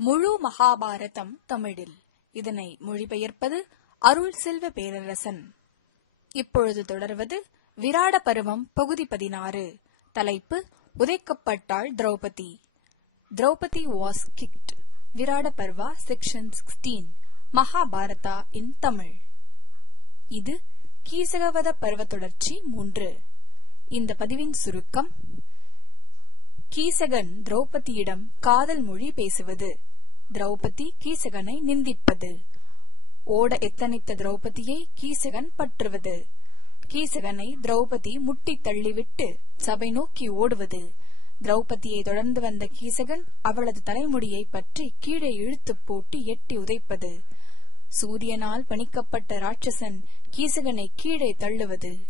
முழு மகாபாரதம் தமிழில். இதனை மொழிபெயர்ப்பது அருள் செல்வ பேரரசன். இப்பொழுது தொடர்வது விராட பருவம் பகுதி பதினாறு. தலைப்பு உதைக்கப்பட்டாள் Draupadi. Draupadi was kicked Virata Parva section sixteen Mahabharata in Tamil. இது கீசகவத பருவ தொடர்ச்சி மூன்று. இந்த பதிவின் சுருக்கம் கீசகன் திரௌபதியிடம் காதல் மொழி பேசுவது. திரௌபதி கீசகனை நிந்திப்பது. ஓட எத்தனித்த திரௌபதியை கீசகன் பற்றுவது. கீசகனை திரௌபதி முட்டி தள்ளிவிட்டு சபை நோக்கி ஓடுவது. திரௌபதியை தொடர்ந்து வந்த கீசகன் அவளது தலைமுடியை பற்றி கீழே இழுத்துப் போட்டு எட்டி உதைப்பது. சூரியனால் பணிக்கப்பட்ட ராட்சசன் கீசகனை கீழே தள்ளுவது.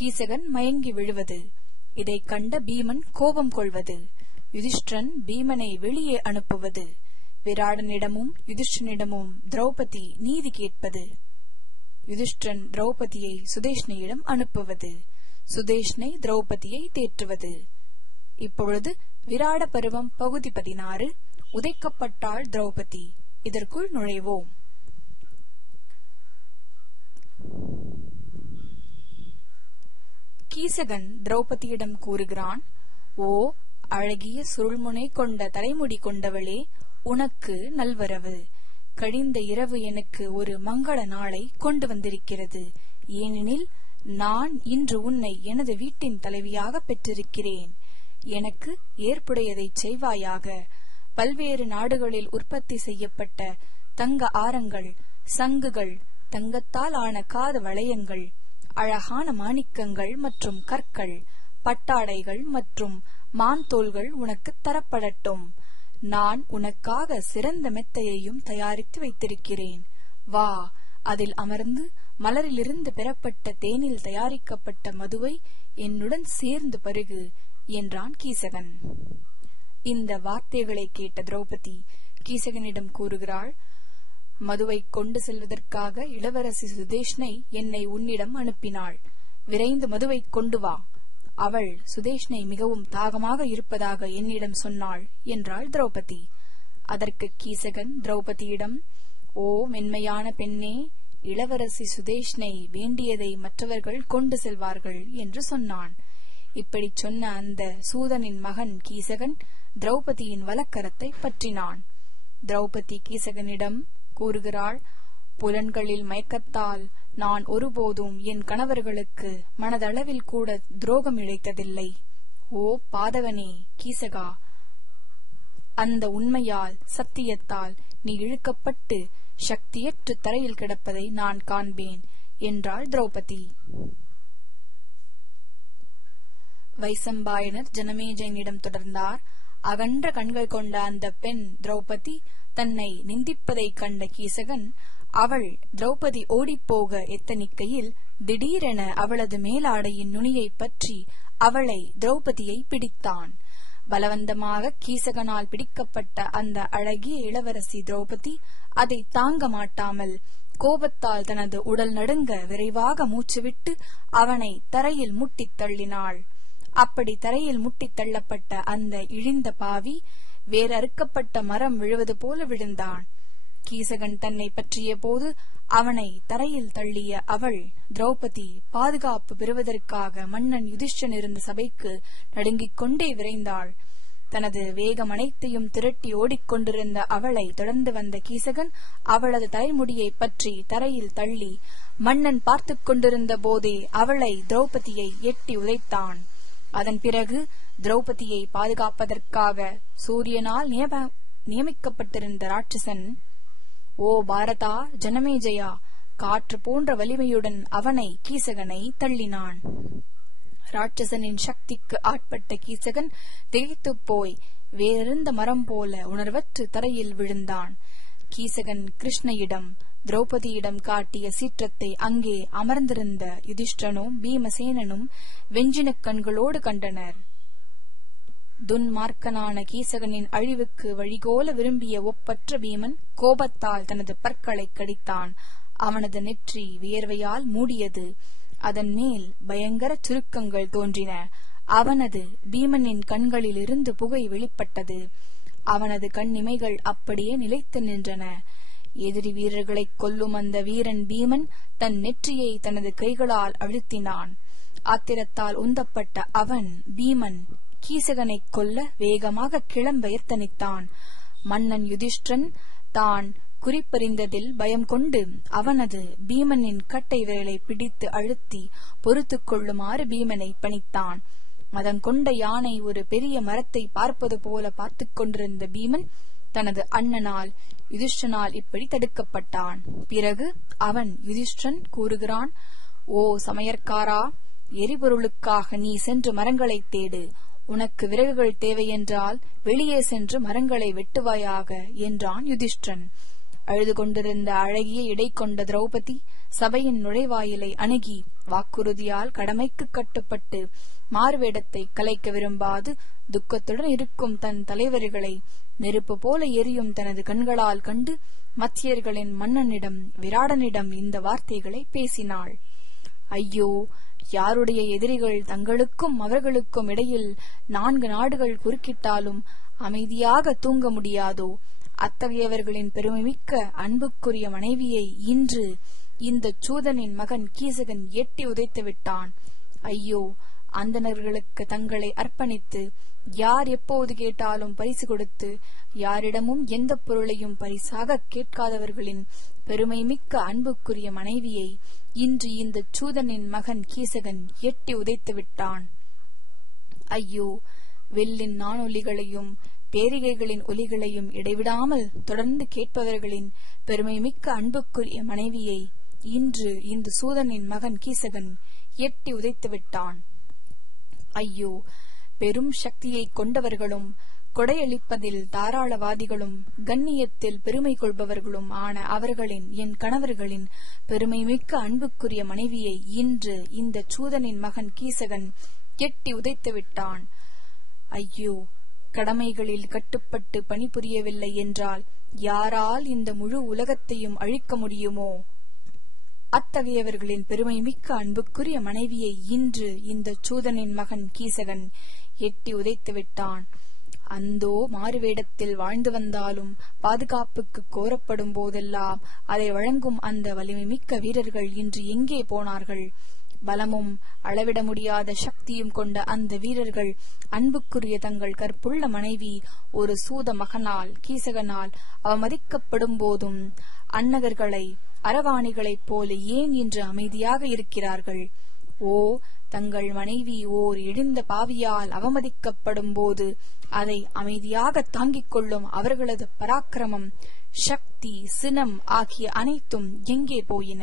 கீசகன் மயங்கி விழுவது. இதைக் கண்ட பீமன் கோபம் கொள்வது. யுதிஷ்டிரன் பீமனை வெளியே அனுப்புவது. விராடனிடமும் யுதிஷ்டனிடமும் திரௌபதி நீதி கேட்பது. யுதிஷ்டன் திரௌபதியை சுதேஷ்ணையிடம் அனுப்புவது. சுதேஷ்ணை திரௌபதியை தேற்றுவது. இப்பொழுது விராட பருவம் பகுதி பதினாறு. உதைக்கப்பட்டாள் திரௌபதி. இதற்குள் நுழைவோம். கீசகன் திரௌபதியிடம் கூறுகிறான் ஓ அழகிய சுருள்முனை கொண்ட தலைமுடி கொண்டவளே உனக்கு நல்வரவு. கழிந்த இரவு எனக்கு ஒரு மங்கள நாளை கொண்டு வந்திருக்கிறது. ஏனெனில் நான் இன்று உன்னை எனது வீட்டின் தலைவியாக பெற்றிருக்கிறேன். எனக்கு ஏற்புடையதைச் செய்வாயாக. பல்வேறு நாடுகளில் உற்பத்தி செய்யப்பட்ட தங்க ஆரங்கள் சங்குகள் தங்கத்தால் ஆன காது வளையங்கள் அழகான மாணிக்கங்கள் மற்றும் கற்கள் பட்டாடைகள் மற்றும் மான்தோள்கள் உனக்கு தரப்படட்டும். நான் உனக்காக சிறந்த மெத்தையையும் தயாரித்து வைத்திருக்கிறேன். வா அதில் அமர்ந்து மலரிலிருந்து பெறப்பட்ட தேனில் தயாரிக்கப்பட்ட மதுவை என்னுடன் சேர்ந்து பருகு என்றான் கீசகன். இந்த வார்த்தைகளை கேட்ட திரௌபதி கீசகனிடம் கூறுகிறாள் மதுவை கொண்டு செல்வதற்காக இளவரசி சுதேஷ்னை என்னை உன்னிடம் அனுப்பினாள். விரைந்து மதுவை கொண்டு வா. அவள் சுதேஷ்னை மிகவும் தாகமாக இருப்பதாக என்னிடம் சொன்னாள் என்றாள் திரௌபதி. அதற்கு கீசகன் திரௌபதியிடம் ஓ மென்மையான பெண்ணே இளவரசி சுதேஷ்னை வேண்டியதை மற்றவர்கள் கொண்டு செல்வார்கள் என்று சொன்னான். இப்படி சொன்ன அந்த சூதனின் மகன் கீசகன் திரௌபதியின் வலக்கரத்தை பற்றினான். திரௌபதி கீசகனிடம் கூறுகிறாள் புலன்களில் மயக்கத்தால் நான் ஒருபோதும் என் கணவர்களுக்கு மனதளவில் கூட துரோகம் இழைத்ததில்லை. ஓ பாதகனே கீசகா அந்த உண்மையால் சத்தியத்தால் நீ இழுக்கப்பட்டு சக்தியற்று தரையில் கிடப்பதை நான் காண்பேன் என்றாள் திரௌபதி. வைசம்பாயனர் ஜனமேஜயனிடம் தொடர்ந்தார். அகன்ற கண்கள் கொண்ட அந்த பெண் திரௌபதி தன்னை நிந்திப்பதைக் கண்ட கீசகன் அவள் திரௌபதி ஓடிப்போக எத்தனிக்கையில் திடீரென அவளது மேலாடையின் நுனியைப் பற்றி அவளை திரௌபதியை பிடித்தான். பலவந்தமாக கீசகனால் பிடிக்கப்பட்ட அந்த அழகிய இளவரசி திரௌபதி அதை தாங்க மாட்டாமல் கோபத்தால் தனது உடல் நடுங்க விரைவாக மூச்சுவிட்டு அவனை தரையில் முட்டித் தள்ளினாள். அப்படி தரையில் முட்டித் தள்ளப்பட்ட அந்த இழிந்த பாவி வேறறுக்கப்பட்ட மரம் விழுவது போல விழுந்தான். கீசகன் தன்னை பற்றிய போது அவனை தரையில் தள்ளிய அவள் திரௌபதி பாதுகாப்பு பெறுவதற்காக மன்னன் யுதிஷ்டன் இருந்த சபைக்கு நடுங்கிக் கொண்டே விரைந்தாள். தனது வேகம் அனைத்தையும் திரட்டி ஓடிக்கொண்டிருந்த அவளை தொடர்ந்து வந்த கீசகன் அவளது தலைமுடியை பற்றி தரையில் தள்ளி மன்னன் பார்த்து கொண்டிருந்த போதே அவளை திரௌபதியை எட்டி உதைத்தான். அதன் பிறகு திரௌபதியை பாதுகாப்பதற்காக சூரியனால் நியமிக்கப்பட்டிருந்த ராட்சசன் ஓ பாரதா ஜனமேஜயா காற்று போன்ற வலிமையுடன் அவனை கீசகனை தள்ளினான். ராட்சசனின் சக்திக்கு ஆட்பட்ட கீசகன் திகைத்துப் போய் வேறிருந்த மரம் போல உணர்வற்று தரையில் விழுந்தான். கீசகன் கிருஷ்ணையிடம் திரௌபதியிடம் காட்டிய சீற்றத்தை அங்கே அமர்ந்திருந்த யுதிஷ்டனும் பீமசேனனும் வெஞ்சினக் கண்களோடு கண்டனர். துன்மார்க்கனான கீசகனின் அழிவுக்கு வழிகோல விரும்பிய ஒப்பற்ற பீமன் கோபத்தால் தனது பற்களை கடித்தான். அவனது நெற்றி வியர்வையால் மூடியது. அதன் மேல் பயங்கர சுருக்கங்கள் தோன்றின. அவனது பீமனின் கண்களிலிருந்து புகை வெளிப்பட்டது. அவனது கண்ணிமைகள் அப்படியே நிலைத்து நின்றன. எதிரி வீரர்களைக் கொல்லும் அந்த வீரன் பீமன் தன் நெற்றியை தனது கைகளால் அழுத்தினான். ஆத்திரத்தால் உந்தப்பட்ட அவன் பீமன் கீசகனைக் கொல்ல வேகமாக கிளம்ப எத்தனித்தான். மன்னன் யுதிஷ்டன் தான் குறிப்பறிந்ததில் பயம் கொண்டு அவனது பீமனின் கட்டை விரலை பிடித்து அழுத்தி பொறுத்துக் கொள்ளுமாறு பீமனை பணித்தான். அதன் கொண்ட யானை ஒரு பெரிய மரத்தை பார்ப்பது போல பார்த்துக் கொண்டிருந்த பீமன் தனது அண்ணனால் யுதிஷ்டனால் இப்படி தடுக்கப்பட்டான். பிறகு அவன் யுதிஷ்டன் கூறுகிறான் ஓ சமையற்காரா எரிபொருளுக்காக நீ சென்று மரங்களைத் தேடு. உனக்கு விறகுகள் தேவையென்றால் வெளியே சென்று மரங்களை வெட்டுவாயாக என்றான் யுதிஷ்டன் அழுது கொண்டிருந்த அழகிய இடை கொண்ட திரௌபதி சபையின் நுழைவாயிலை அணுகி வாக்குறுதியால் கடமைக்கு கட்டுப்பட்டு மாறுவேடத்தை கலைக்க விரும்பாது துக்கத்துடன் இருக்கும் தன் தலைவர்களை நெருப்பு போல எரியும் தனது கண்களால் கண்டு மத்தியர்களின் மன்னனிடம் விராடனிடம் இந்த வார்த்தைகளை பேசினாள். ஐயோ யாருடைய எதிரிகள் தங்களுக்கும் அவர்களுக்கும் இடையில் நான்கு நாடுகள் குறுக்கிட்டாலும் அமைதியாக தூங்க முடியாதோ? அத்தகையவர்களின் பெருமைமிக்க அன்புக்குரிய மனைவியை இன்று இந்த சூதனின் மகன் கீசகன் எட்டி உதைத்து விட்டான் ஐயோ அந்தணர்களுக்கு தங்களை அர்ப்பணித்து யார் எப்போது கேட்டாலும் பரிசு கொடுத்து யாரிடமும் எந்த பொருளையும் பரிசாக கேட்காதவர்களின் பெருமை மிக்க அன்புக்குரிய மனைவியை இன்று இந்த சூதனின் மகன் கீசகன் எட்டி உதைத்து விட்டான். ஐயோ வெள்ளின் நானொலிகளையும் பேரிகைகளின் ஒலிகளையும் இடைவிடாமல் தொடர்ந்து கேட்பவர்களின் பெருமை மிக்க அன்புக்குரிய மனைவியை இன்று இந்த சூதனின் மகன் கீசகன் எட்டி உதைத்து விட்டான். ஐயோ பெரும் சக்தியை கொண்டவர்களும் கொடையளிப்பதில் தாராளவாதிகளும் கண்ணியத்தில் பெருமை கொள்பவர்களும் ஆன அவர்களின் என் கணவர்களின் பெருமை மிக்க அன்புக்குரிய மனைவியை இன்று இந்த சூதனின் மகன் கீசகன் எட்டி உதைத்து விட்டான். ஐயோ கடமைகளில் கட்டுப்பட்டு பணிபுரியவில்லை என்றால் யாரால் இந்த முழு உலகத்தையும் அழிக்க முடியுமோ? அத்தகையவர்களின் பெருமை மிக்க அன்புக்குரிய மனைவியை இன்று இந்த சூதனின் மகன் கீசகன் எட்டி உதைத்து விட்டான் அந்தோ மாறுவேடத்தில் வாழ்ந்து வந்தாலும் பாதுகாப்புக்கு கோரப்படும் போதெல்லாம் அதை வழங்கும் அந்த வலிமை மிக்க வீரர்கள் இன்று எங்கே போனார்கள்? பலமும் அளவிட முடியாத சக்தியும் கொண்ட அந்த வீரர்கள் அன்புக்குரிய தங்கள் கற்புள்ள மனைவி ஒரு சூத மகனால் கீசகனால் அவமதிக்கப்படும் போதும் அன்னகர்களை அரவாணிகளைப் போல ஏன் இன்று அமைதியாக இருக்கிறார்கள்? ஓ தங்கள் மனைவி ஓர் இடிந்த பாவியால் அவமதிக்கப்படும் போது அதை அமைதியாக தாங்கிக் கொள்ளும் அவர்களது பராக்கிரமம் சக்தி சினம் ஆகிய அனைத்தும் எங்கே போயின?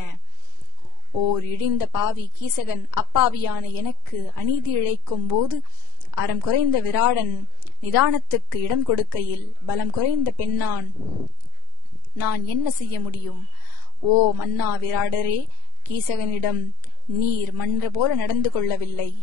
ஓர் இடிந்த பாவி கீசகன் அப்பாவியான எனக்கு அநீதி இழைக்கும் போது அறம் குறைந்த விராடன் நிதானத்துக்கு இடம் கொடுக்கையில் பலம் குறைந்த பெண்ணான். நான் என்ன செய்ய முடியும்? ஓ மன்னா விராடரே கீசகனிடம் நீர் மன்ற போல நடந்து கொள்ளவில்லை.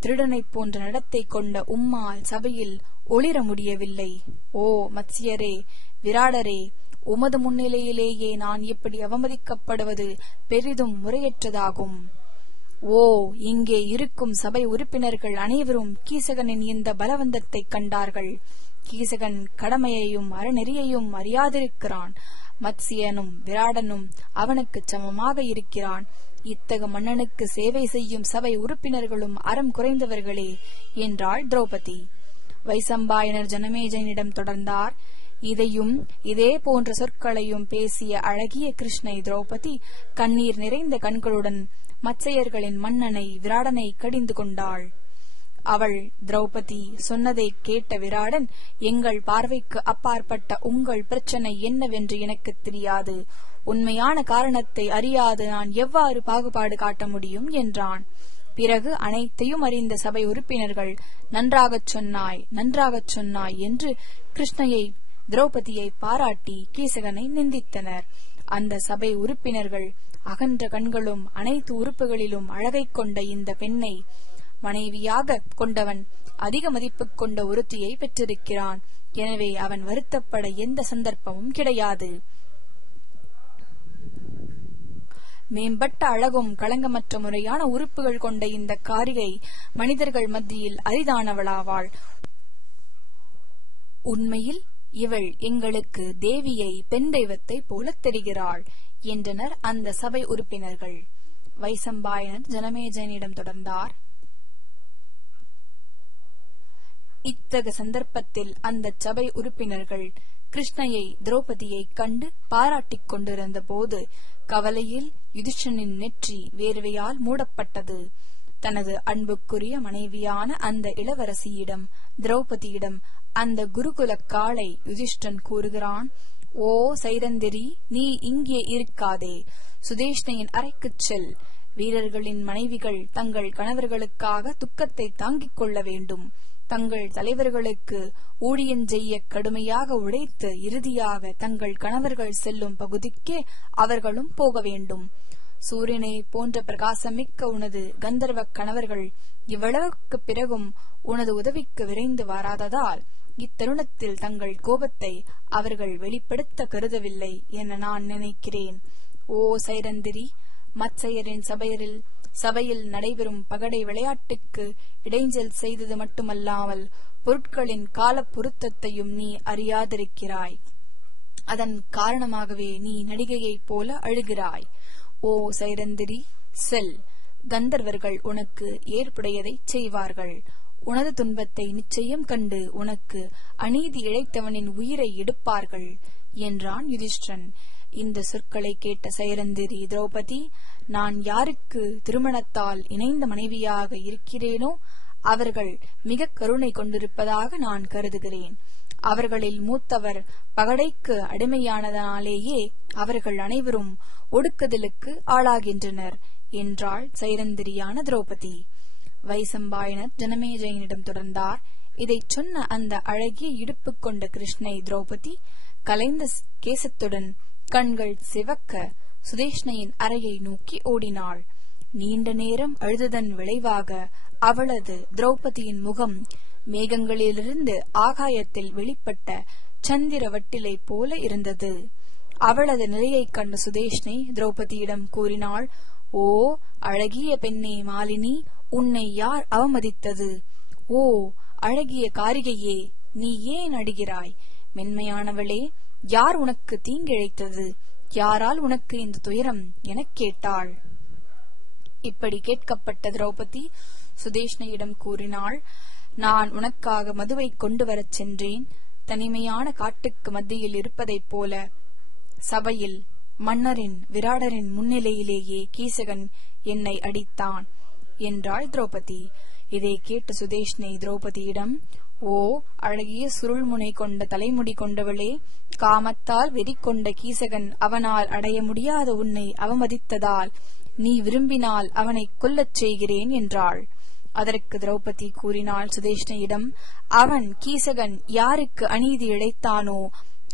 திருடனைப் போன்ற நடத்தை கொண்ட உம்மால் சபையில் ஒளிர முடியவில்லை. ஓ மத்சியரே விராடரே உமது முன்னிலையிலேயே நான் இப்படி அவமதிக்கப்படுவது பெரிதும் முறையற்றதாகும். ஓ இங்கே இருக்கும் சபை உறுப்பினர்கள் அனைவரும் கீசகனின் இந்த பலவந்தத்தைக் கண்டார்கள். கீசகன் கடமையையும் அறநெறியையும் அறியாதிருக்கிறான். மத்சியனும் விராடனும் அவனுக்கு சமமாக இருக்கிறான். இத்தக மன்னனுக்கு சேவை செய்யும் சபை உறுப்பினர்களும் அறம் குறைந்தவர்களே என்றாள் திரௌபதி. வைசம்பாயனர் ஜனமேஜனிடம் தொடர்ந்தார். இதையும் இதே போன்ற சொற்களையும் பேசிய அழகிய கிருஷ்ணை திரௌபதி கண்ணீர் நிறைந்த கண்களுடன் மச்சையர்களின் மன்னனை விராடனை கடிந்து கொண்டாள். அவள் திரௌபதி சொன்னதை கேட்ட விராடன் எங்கள் பார்வைக்கு அப்பாற்பட்ட உங்கள் பிரச்சனை என்னவென்று எனக்கு தெரியாது. உண்மையான காரணத்தை அறியாது. நான் எவ்வாறு பாகுபாடு காட்ட முடியும்? என்றான். பிறகு அனைத்தையும் அறிந்த சபை உறுப்பினர்கள் நன்றாகச் சொன்னாய் நன்றாகச் சொன்னாய் என்று கிருஷ்ணையை திரௌபதியை பாராட்டி கீசகனை நிந்தித்தனர். அந்த சபை உறுப்பினர்கள் அகன்ற கண்களும் அனைத்து உறுப்புகளிலும் அழகைக் கொண்ட இந்த பெண்ணை மனைவியாக கொண்டவன் அதிக மதிப்பு கொண்ட ஒருத்தியை பெற்றிருக்கிறான். எனவே அவன் வருத்தப்பட எந்த சந்தர்ப்பமும் கிடையாது. மேம்பட்ட அழகும் களங்கமற்ற முறையான உறுப்புகள் கொண்ட இந்த காரிகை மனிதர்கள் மத்தியில் அரிதானவளாவாள். உண்மையில் இவள் எங்களுக்கு தேவியை பெண் தெய்வத்தை போலத் தெரிகிறாள் என்றனர் அந்த சபை உறுப்பினர்கள். வைசம்பாயனர் ஜனமேஜயனிடம் தொடர்ந்தார். இத்தகு சந்தர்ப்பத்தில் அந்த சபை உறுப்பினர்கள் கிருஷ்ணையை திரௌபதியை கண்டு பாராட்டிக் கொண்டிருந்த போது கவலையில் யுதிஷனின் நெற்றி வேர்வையால் மூடப்பட்டது. தனது அன்புக்குரிய மனைவியான அந்த இளவரசியிடம் திரௌபதியிடம் அந்த குருகுல காளை யுதிஷ்டன் கூறுகிறான் ஓ சைரந்திரி நீ இங்கே இருக்காதே. சுதேஷ்ணையின் அறைக்குச் செல். வீரர்களின் மனைவிகள் தங்கள் கணவர்களுக்காக துக்கத்தை தாங்கிக் கொள்ள வேண்டும். தங்கள் தலைவர்களுக்கு ஊழியஞ்செய்ய கடுமையாக உழைத்து இறுதியாக தங்கள் கணவர்கள் செல்லும் பகுதிக்கே அவர்களும் போக வேண்டும். சூரியனை போன்ற பிரகாசமிக்க உனது கந்தர்வ கணவர்கள் இவ்வளவுக்கு பிறகும் உனது உதவிக்கு விரைந்து வராததால் இத்தருணத்தில் தங்கள் கோபத்தை அவர்கள் வெளிப்படுத்த கருதவில்லை என நான் நினைக்கிறேன். ஓ சைரந்திரி மச்சையரின் சபையரில் சபையில் நடைபெறும் பகடை விளையாட்டுக்கு இடைஞ்சல் செய்தது மட்டுமல்லாமல் பொருட்களின் கால பொருத்தத்தையும் நீ அறியாதிருக்கிறாய். அதன் காரணமாகவே நீ நடிகையைப் போல அழுகிறாய். ஓ சைரந்திரி செல். கந்தர்வர்கள் உனக்கு ஏற்புடையதைச் செய்வார்கள். உனது துன்பத்தை நிச்சயம் கண்டு உனக்கு அநீதி இழைத்தவனின் உயிரை எடுப்பார்கள் என்றான் யுதிஷ்டன் இந்த சொற்களை கேட்ட சைரந்திரி திரௌபதி நான் யாருக்கு திருமணத்தால் இணைந்த மனைவியாக இருக்கிறேனோ அவர்கள் மிக கருணை கொண்டிருப்பதாக நான் கருதுகிறேன். அவர்களில் மூத்தவர் பகடைக்கு அடிமையானதனாலேயே அவர்கள் அனைவரும் ஒடுக்குதலுக்கு ஆளாகின்றனர் என்றாள் சைரந்திரியான திரௌபதி. வைசம்பாயனர் ஜனமேஜயனிடம் தொடர்ந்தார். இதைச் சொன்ன அந்த அழகிய இடுப்பு கொண்ட கிருஷ்ணை திரௌபதி கலைந்த கேசத்துடன் கண்கள் சிவக்க சுதேஷ்ணையின் அறையை நோக்கி ஓடினாள். நீண்ட நேரம் அழுததன் விளைவாக அவளது திரௌபதியின் முகம் மேகங்களிலிருந்து ஆகாயத்தில் வெளிப்பட்ட சந்திர வட்டிலை போல இருந்தது. அவளது நிலையைக் கண்ட சுதேஷ்னை திரௌபதியிடம் கூறினாள் ஓ அழகிய பெண்ணே மாலினி உன்னை யார் அவமதித்தது? ஓ அழகிய காரிகையே நீ ஏன் அடிகிறாய் மென்மையானவளே யார் உனக்கு தீங்கிழைத்தது? யாரால் உனக்கு இந்த துயரம்? எனக் கேட்டாள். இப்படி கேட்கப்பட்ட திரௌபதி சுதேஷ்ணையிடம் கூறினாள் நான் உனக்காக மதுவை கொண்டு வரச் சென்றேன். தனிமையான காட்டுக்கு மத்தியில் இருப்பதைப் போல சபையில் மன்னரின் விராடரின் முன்னிலையிலேயே கீசகன் என்னை அடித்தான் என்றாள் திரௌபதி. இதை கேட்ட சுதேஷ்னை திரௌபதியிடம் ஓ அழகிய சுருள்முனை கொண்ட தலைமுடி கொண்டவளே காமத்தால் வெறி கொண்ட கீசகன் அவனால் அடைய முடியாத உன்னை அவமதித்ததால் நீ விரும்பினால் அவனை கொல்லச் செய்கிறேன் என்றாள். அதற்கு திரௌபதி கூறினாள் சுதேஷ்ணையிடம் அவன் கீசகன் யாருக்கு அநீதி இழைத்தானோ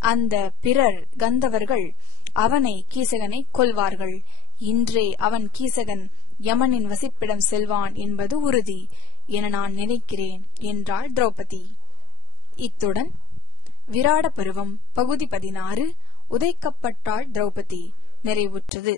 அந்த பிறர் கந்தவர்கள் அவனை கீசகனை கொல்வார்கள். இன்றே அவன் கீசகன் யமனின் வசிப்பிடம் செல்வான் என்பது உறுதி. என நான் நினைக்கிறேன் என்றாள் திரௌபதி. இத்துடன் விராட பருவம் பகுதி பதினாறு உதைக்கப்பட்டாள் திரௌபதி. நிறைவுற்றது.